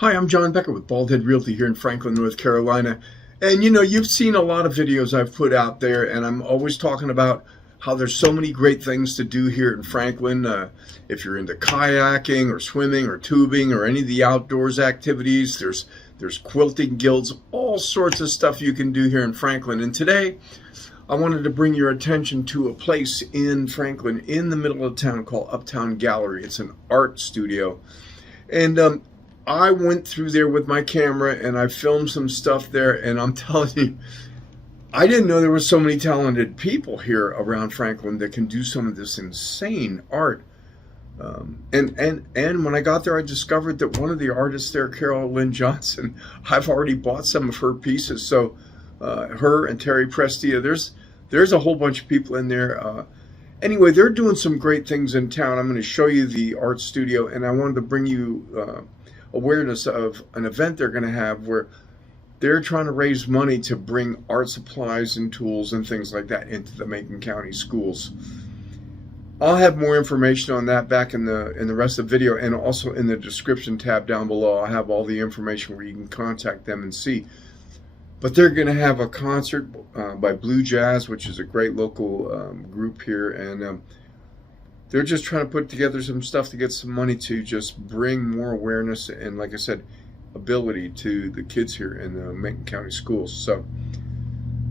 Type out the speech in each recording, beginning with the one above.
Hi, I'm John Becker with Baldhead Realty here in Franklin, North Carolina. And you've seen a lot of videos I've put out there, and I'm always talking about how there's so many great things to do here in Franklin. If you're into kayaking or swimming or tubing or any of the outdoors activities, there's quilting guilds, all sorts of stuff you can do here in Franklin. And today, I wanted to bring your attention to a place in Franklin in the middle of town called Uptown Gallery. It's an art studio. And I went through there with my camera and I filmed some stuff there, and I'm telling you, I didn't know there were so many talented people here around Franklin that can do some of this insane art. And when I got there, I discovered that one of the artists there, Carol Lynn Johnson, I've already bought some of her pieces. So her and Terry Prestia, there's a whole bunch of people in there. Anyway, they're doing some great things in town. I'm going to show you the art studio, and I wanted to bring you awareness of an event they're going to have where they're trying to raise money to bring art supplies and tools and things like that into the Macon County schools. I'll have more information on that back in the rest of the video, and also in the description tab down below. I'll have all the information where you can contact them and see. But they're going to have a concert by Blue Jazz, which is a great local group here, and they're just trying to put together some stuff to get some money to just bring more awareness and, like I said, ability to the kids here in the Macon County schools. So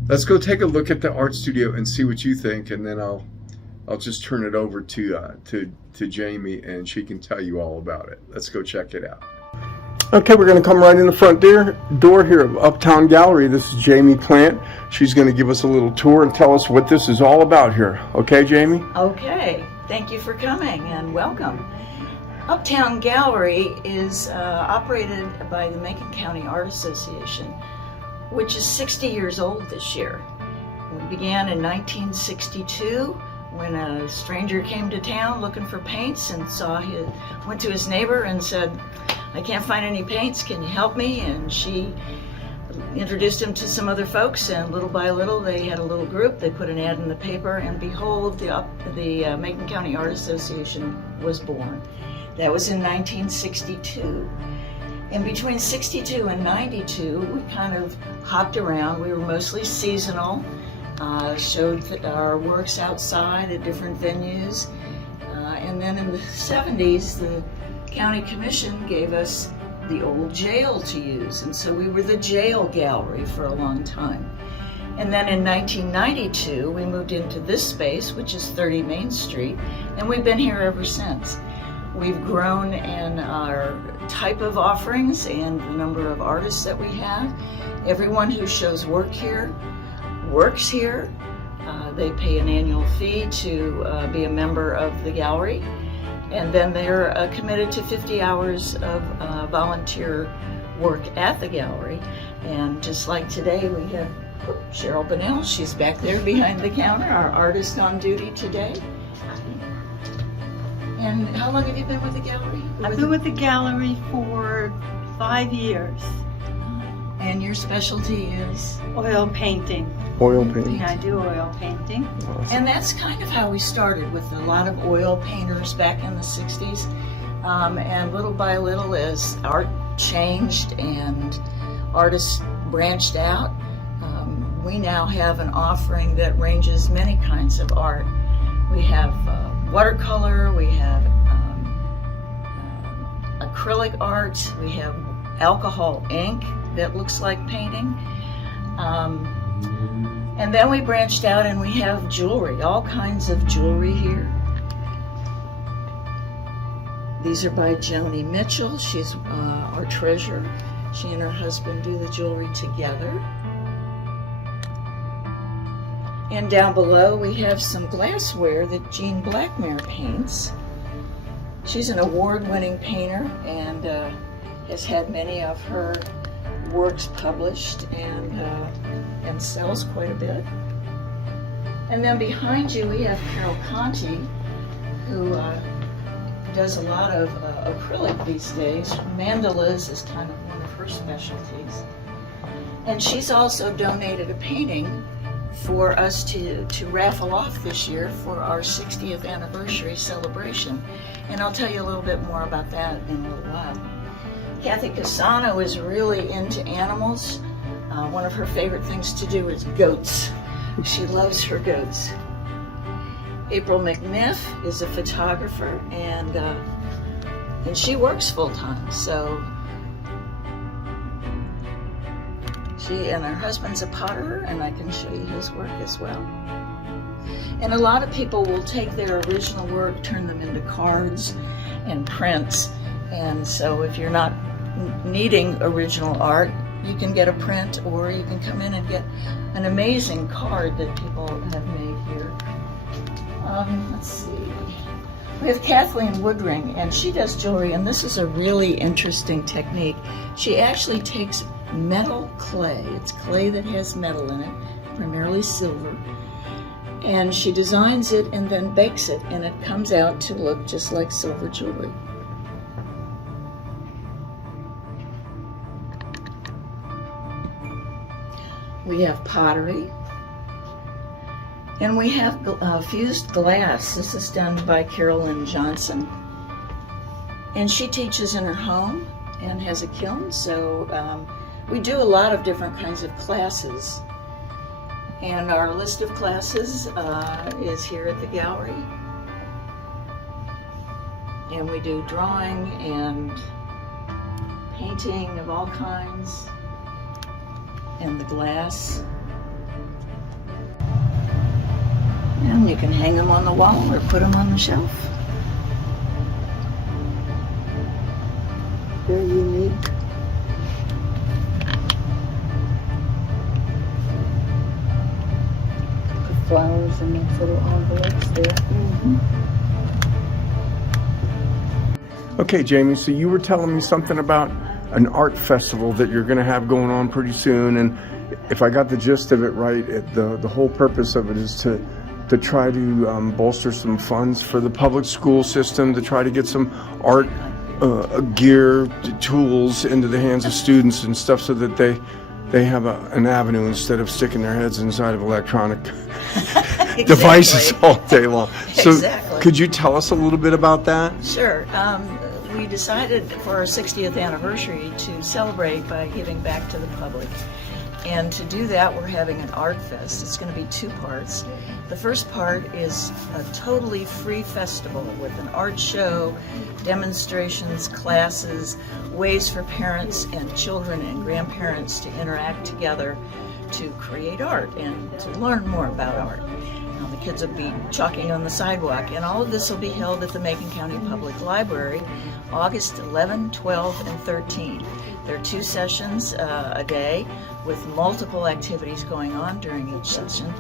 let's go take a look at the art studio and see what you think, and then I'll just turn it over to Jamie, and she can tell you all about it. Let's go check it out. Okay, we're going to come right in the front door here of Uptown Gallery. This is Jamie Plant. She's going to give us a little tour and tell us what this is all about here. Okay, Jamie? Okay. Thank you for coming and welcome. Uptown Gallery is operated by the Macon County Art Association, which is 60 years old this year. We began in 1962 when a stranger came to town looking for paints and went to his neighbor and said, "I can't find any paints, can you help me?" And she introduced him to some other folks, and little by little they had a little group. They put an ad in the paper, and behold, the Macon County Art Association was born. That was in 1962. And between 62 and 92, we kind of hopped around. We were mostly seasonal, showed our works outside at different venues. And then in the 70s, the County Commission gave us the old jail to use, and so we were the jail gallery for a long time. And then in 1992 we moved into this space, which is 30 Main Street, and we've been here ever since. We've grown in our type of offerings and the number of artists that we have. Everyone who shows work here works here. They pay an annual fee to be a member of the gallery. And then they're committed to 50 hours of volunteer work at the gallery. And just like today, we have Cheryl Bonnell. She's back there behind the counter, our artist on duty today. And how long have you been with the gallery? I've been with the gallery for 5 years. And your specialty is? Oil painting. Oil painting. Yeah, I do oil painting. Awesome. And that's kind of how we started, with a lot of oil painters back in the 60s. And little by little, as art changed and artists branched out, we now have an offering that ranges many kinds of art. We have watercolor, we have acrylic art, we have alcohol ink that looks like painting. And then we branched out and we have jewelry, all kinds of jewelry here. These are by Joni Mitchell. She's our treasurer. She and her husband do the jewelry together. And down below we have some glassware that Jean Blackmare paints. She's an award-winning painter and has had many of her works published and sells quite a bit. And then behind you we have Carol Conti, who does a lot of acrylic these days. Mandalas is kind of one of her specialties. And she's also donated a painting for us to raffle off this year for our 60th anniversary celebration. And I'll tell you a little bit more about that in a little while. Kathy Casano is really into animals. One of her favorite things to do is goats. She loves her goats. April McNiff is a photographer, and she works full-time, so she and her husband's a potterer, and I can show you his work as well. And a lot of people will take their original work, turn them into cards and prints, and so if you're not needing original art, you can get a print, or you can come in and get an amazing card that people have made here. Let's see. We have Kathleen Woodring, and she does jewelry, and this is a really interesting technique. She actually takes metal clay. It's clay that has metal in it, primarily silver, and she designs it and then bakes it, and it comes out to look just like silver jewelry. We have pottery, and we have fused glass. This is done by Carolyn Johnson, and she teaches in her home and has a kiln, so we do a lot of different kinds of classes, and our list of classes is here at the gallery, and we do drawing and painting of all kinds, and the glass. And you can hang them on the wall or put them on the shelf. Very unique. The flowers in those little envelopes there. Mm-hmm. Okay, Jamie, so you were telling me something about an art festival that you're going to have going on pretty soon, and if I got the gist of it right, the whole purpose of it is to try to bolster some funds for the public school system, to try to get some art gear, tools into the hands of students and stuff, so that they have an avenue instead of sticking their heads inside of electronic Exactly. devices all day long. So Exactly. could you tell us a little bit about that? Sure. We decided for our 60th anniversary to celebrate by giving back to the public. And to do that, we're having an art fest. It's going to be two parts. The first part is a totally free festival with an art show, demonstrations, classes, ways for parents and children and grandparents to interact together to create art and to learn more about art. The kids will be chalking on the sidewalk, and all of this will be held at the Macon County Public Library, August 11, 12, and 13. There are 2 sessions a day with multiple activities going on during each session.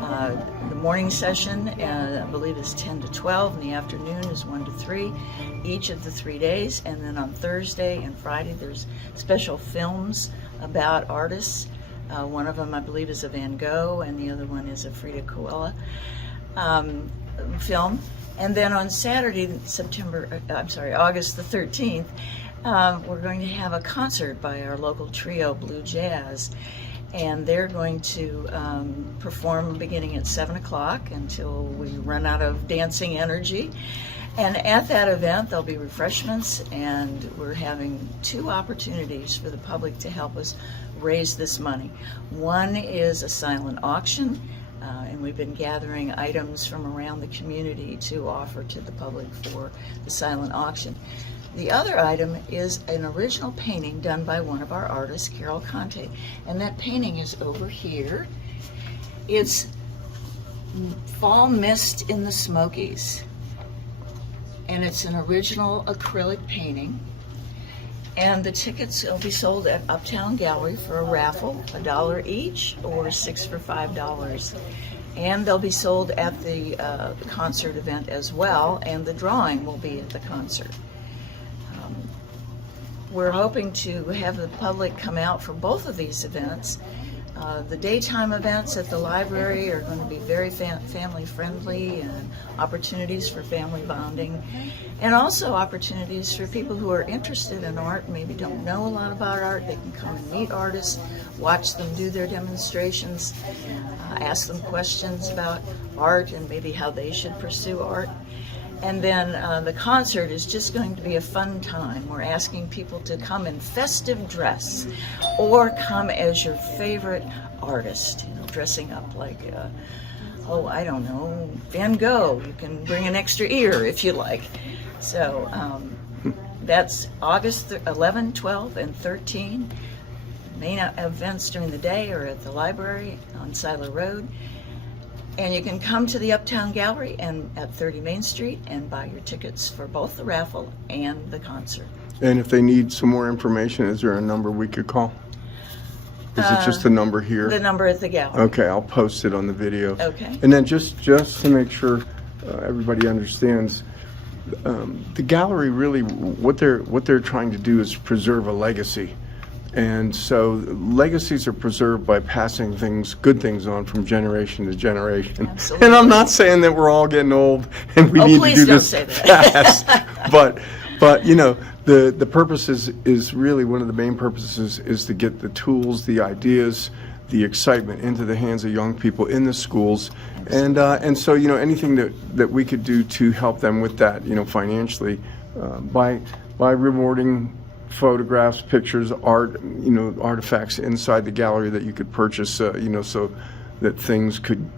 The morning session, I believe, is 10 to 12, and the afternoon is 1 to 3, each of the 3 days. And then on Thursday and Friday, there's special films about artists. One of them, I believe, is a Van Gogh, and the other one is a Frida Kahlo film. And then on Saturday, August the 13th, we're going to have a concert by our local trio, Blue Jazz, and they're going to perform beginning at 7 o'clock until we run out of dancing energy. And at that event, there'll be refreshments, and we're having 2 opportunities for the public to help us raise this money. One is a silent auction, and we've been gathering items from around the community to offer to the public for the silent auction. The other item is an original painting done by one of our artists, Carol Conte, and that painting is over here. It's Fall Mist in the Smokies, and it's an original acrylic painting. And the tickets will be sold at Uptown Gallery for a raffle, $1 each, or 6 for $5. And they'll be sold at the concert event as well, and the drawing will be at the concert. We're hoping to have the public come out for both of these events. The daytime events at the library are going to be very family friendly, and opportunities for family bonding, and also opportunities for people who are interested in art, maybe don't know a lot about art. They can come and meet artists, watch them do their demonstrations, ask them questions about art and maybe how they should pursue art. And then the concert is just going to be a fun time. We're asking people to come in festive dress or come as your favorite artist, dressing up like, I don't know, Van Gogh. You can bring an extra ear if you like. So that's August 11, 12, and 13. Main events during the day are at the library on Silo Road. And you can come to the Uptown Gallery and at 30 Main Street and buy your tickets for both the raffle and the concert. And if they need some more information, is there a number we could call? Is it just the number here? The number at the gallery. Okay, I'll post it on the video. Okay. And then just to make sure everybody understands, the gallery really, what they're trying to do is preserve a legacy. And so legacies are preserved by passing good things on from generation to generation. Absolutely. And I'm not saying that we're all getting old and we need to do this fast. but the purpose is really, one of the main purposes is to get the tools, the ideas, the excitement into the hands of young people in the schools. And so anything that we could do to help them with that, financially, by rewarding photographs, pictures, art, artifacts inside the gallery that you could purchase, so that things could,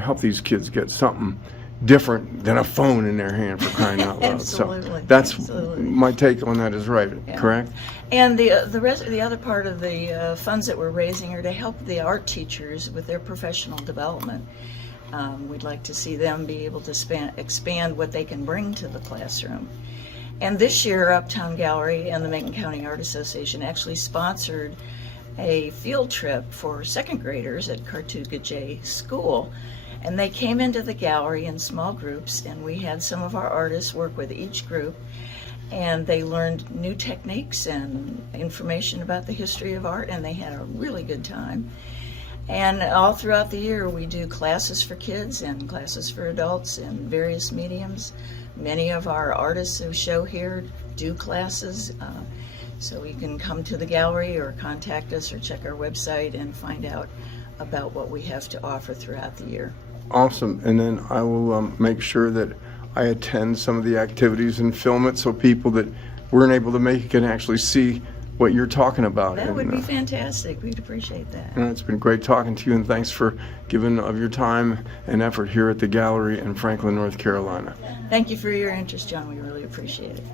help these kids get something different than a phone in their hand, for crying out loud. Absolutely. So that's Absolutely. My take on that is right, Yeah. correct? And the other part of the funds that we're raising are to help the art teachers with their professional development. We'd like to see them be able to expand what they can bring to the classroom. And this year, Uptown Gallery and the Macon County Art Association actually sponsored a field trip for second graders at Cartuga J School. And they came into the gallery in small groups, and we had some of our artists work with each group, and they learned new techniques and information about the history of art, and they had a really good time. And all throughout the year, we do classes for kids and classes for adults in various mediums. Many of our artists who show here do classes, so you can come to the gallery or contact us or check our website and find out about what we have to offer throughout the year. Awesome. And then I will make sure that I attend some of the activities and film it so people that weren't able to make it can actually see what you're talking about. That would be fantastic. We'd appreciate that. It's been great talking to you, and thanks for giving of your time and effort here at the gallery in Franklin, North Carolina. Thank you for your interest, John. We really appreciate it.